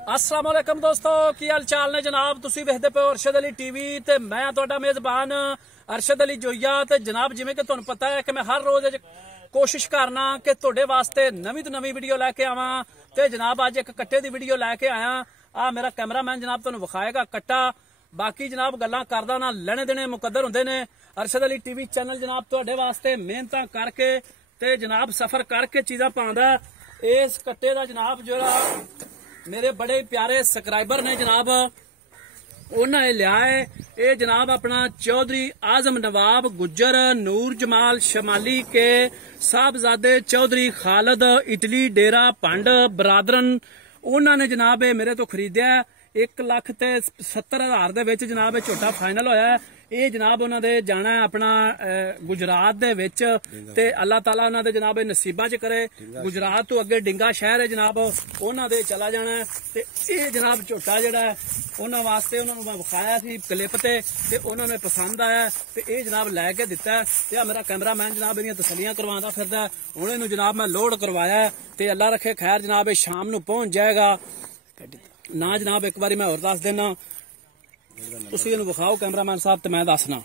अस्सलाम वालेकुम दोस्तों, की हाल चाल ने जनाब। तुसी वेखदे पे अरशद अली टीवी ते मैं तुहाडा मेजबान अरशद अली जोइया। ते जनाब जिवें कि तुहानूं पता है कि मैं हर रोज कोशिश करना कि तुहाडे वास्ते नवीं तो नवीं वीडियो लैके आवां। ते जनाब अज एक कट्टे दी वीडियो लैके आया। आ मेरा कैमरामैन जनाब तुहानूं विखाएगा कट्टा। बाकी जनाब गल्लां करदा ना लेने देने मुकद्दर हुंदे ने। अरशद अली टीवी चैनल जनाब तुहाडे वास्ते मेहनतां करके ते जनाब सफर करके चीज़ां पाउंदा। इस कट्टे दा जनाब जेहड़ा मेरे बड़े प्यारे सबसक्राइबर ने जनाब उन्हें लिया है। ये जनाब अपना चौधरी आजम नवाब गुज्जर नूर जमाल शमाली के साहबजादे चौधरी खालिद इटली डेरा पंड बरादरन उन्होंने जनाब मेरे तो खरीदया 1,70,000 दे विच जनाब झोटा फाइनल होया है। ये जनाब उन्होंने जाना है अपना गुजरात दे विच ते अल्लाह ताला उन्होंने जनाब नसीबा च करे। गुजरात तो अगे डिंगा शहर है जनाब उन्होंने चला जाना है। ते ये जनाब झोटा जिहड़ा है उन्होंने वास्ते उन्होंने मैं विखाया सी क्लिप ते उन्होंने पसंद आया ते ये जनाब लैके दिता है। ते मेरा कैमरामैन जनाब इहदियां तसल्लियां करवांदा फिरदा हुण इहनूं जनाब मैं लोड करवाया ते अल्लाह रखे खैर जनाब ये शाम नूं पहुंच जाएगा ना जनाब। एक बार मैं और दस देना तुसीं इहनूं विखाओ कैमरामैन साहब ते मैं दसना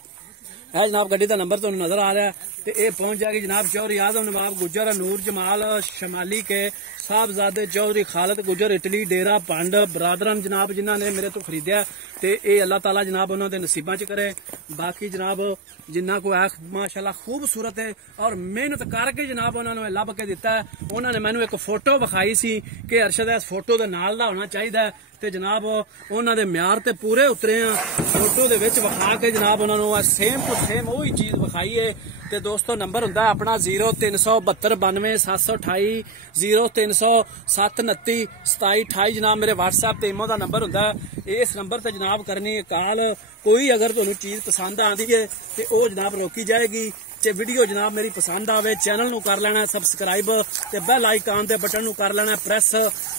है जनाब गड्डी का नंबर तुहानूं नजर आ रहा है। तो ये पहुंच जाएगी जनाब चौधरी आजम नवाब गुज्जर नूर जमाल शमाली के साहबजादे चौधरी खालिद गुज्जर इटली डेरा पंड बरादरन जनाब जिन्होंने मेरे तो खरीदया। तो ये अल्लाह ताला जनाब उन्होंने नसीबा च करे। बाकी जनाब जिन्ना को है माशाल्लाह खूबसूरत है और मेहनत करके जनाब उन्होंने लभ के दिता है। उन्होंने मैनू एक फोटो विखाई सी कि अरशद इस फोटो के नाल दा होना चाहिए ते जनाब उन्होंने म्यार ते पूरे उतरे हैं। फोटो दे विच विखा के जनाब उन्होंने सेम टू सेम वही चीज विखाई है। ते दोस्तों नंबर हुंदा अपना 0372 728 0307 29 27 जनाब मेरे व्हाट्सएप ते इमो दा नंबर हुंदा। इस नंबर ते जनाब करनी कॉल। कोई अगर तुहानूं चीज पसंद आती है तो वह जनाब रोकी जाएगी। जे वीडियो जनाब मेरी पसंद आवे चैनल नूं कर लेना सबसक्राइब ते बैल आइकन दे बटन नूं कर लेना प्रेस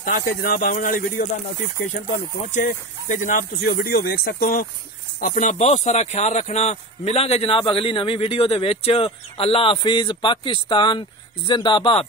ताकि जनाब आने वाली वीडियो का नोटिफिकेशन तुहानूं पहुंचे ते जनाब तुसीं ओह वीडियो वेख सको। अपना बहुत सारा ख्याल रखना। मिलांगे जनाब अगली नवीं वीडियो दे विच। अल्लाह हाफिज। पाकिस्तान जिंदाबाद।